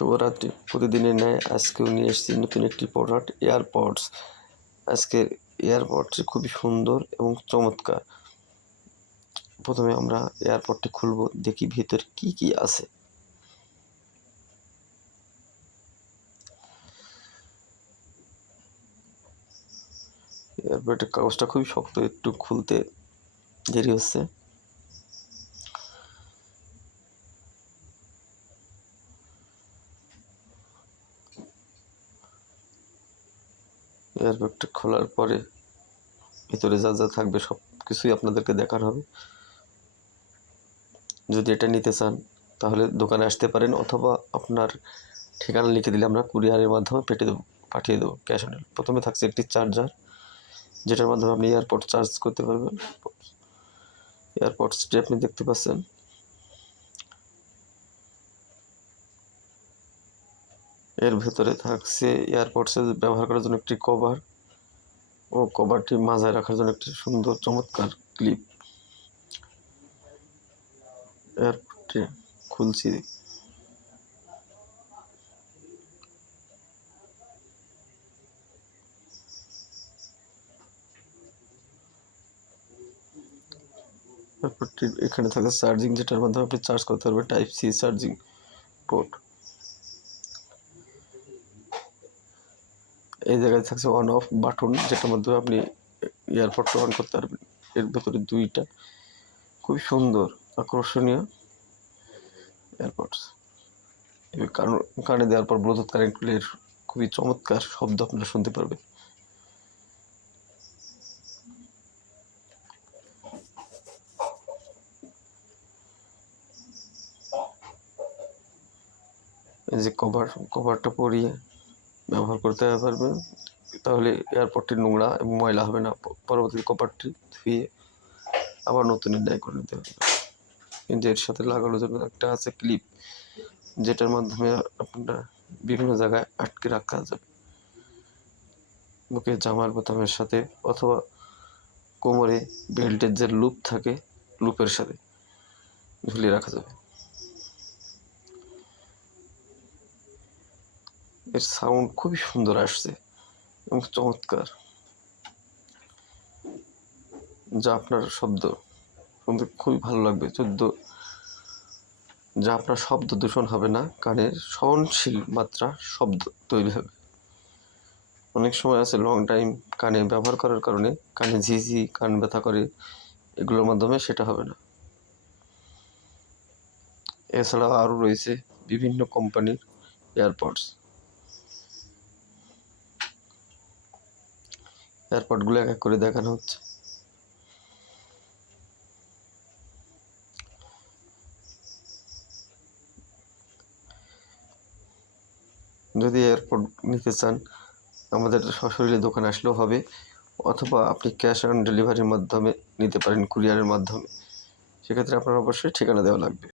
শুভরাত্রি। প্রতিদিনের ন্যায় আজকেও নিয়ে এসেছি নতুন একটি প্রোডাক্ট, এয়ারপডস। আজকের এয়ারপডসটি খুবই সুন্দর এবং চমৎকার। প্রথমে আমরা এয়ারপডটি খুলব, দেখি ভিতরে কি আছে। এয়ারপডের কাগজটা খুবই শক্ত, একটু খুলতে দেরি হচ্ছে। এয়ারপডটা খোলার পরে ভিতরে যা থাকবে সব কিছুই আপনাদেরকে দেখানো হবে। যদি এটা নিতে চান তাহলে দোকানে আসতে পারেন, অথবা আপনার ঠিকানা লিখে দিলে আমরা কুরিয়ারের মাধ্যমে পাঠিয়ে দেবো ক্যাশ অন ডেলিভারি। প্রথমে থাকছে একটি চার্জার, যেটার মাধ্যমে আপনি এয়ারপড চার্জ করতে পারবেন। এয়ারপডসটি আপনি দেখতে পাচ্ছেন। এর ভেতরে থাকছে এয়ারপডসে ব্যবহার করার জন্য একটি কভার ও কভারটি মাথায় রাখার জন্য একটি সুন্দর চমৎকার ক্লিপ। এয়ারপডটি খুলছি। এয়ারপডটির এখানে থাকে চার্জিং, যেটার মাধ্যমে আপনি চার্জ করতে পারবেন, টাইপ সি চার্জিং পোর্ট। এই জায়গায় থাকছে অন অফ বাটন, যেটার মাধ্যমে আপনি এয়ারপডটা অন করতে পারবেন। এর ভেতরে দুইটা খুবই সুন্দর আকর্ষণীয় এয়ারপডস। কানে দেওয়ার পর ব্লুটুথ কানেক্ট করলে এর খুবই চমৎকার শব্দ আপনারা শুনতে পারবেন। এই যে কভারটা পরিয়ে ব্যবহার করতে পারবেন, তাহলে এয়ারপডটি নোংরা এবং ময়লা হবে না। পরবর্তী কভারটি ধুয়ে আবার নতুনের ন্যায় করে নিতে হবে। কিন্তু এর সাথে লাগানোর জন্য একটা আছে ক্লিপ, যেটার মাধ্যমে আপনারা বিভিন্ন জায়গায় আটকে রাখা যাবে। বুকে জামার বোতামের সাথে, অথবা কোমরে বেল্টের যে লুপ থাকে, লুপের সাথে ঝুলিয়ে রাখা যাবে। এর সাউন্ড খুবই সুন্দর আসছে এবং চমৎকার, যা আপনার শব্দ শুনতে খুবই ভালো লাগবে। যা আপনার শব্দ দূষণ হবে না, কানের সহনশীল মাত্রা শব্দ তৈরি হবে। অনেক সময় আছে লং টাইম কানে ব্যবহার করার কারণে কানে ঝিঝি, কান ব্যথা করে, এগুলোর মাধ্যমে সেটা হবে না। এছাড়াও আরও রয়েছে বিভিন্ন কোম্পানির এয়ারপডস। এয়ারপডগুলো এক এক করে দেখানো হচ্ছে। যদি এয়ারপড নিতে চান আমাদের সশরীরে দোকানে আসলেও হবে, অথবা আপনি ক্যাশ অন ডেলিভারির মাধ্যমে নিতে পারেন, কুরিয়ারের মাধ্যমে। সেক্ষেত্রে আপনার অবশ্যই ঠিকানা দেওয়া লাগবে।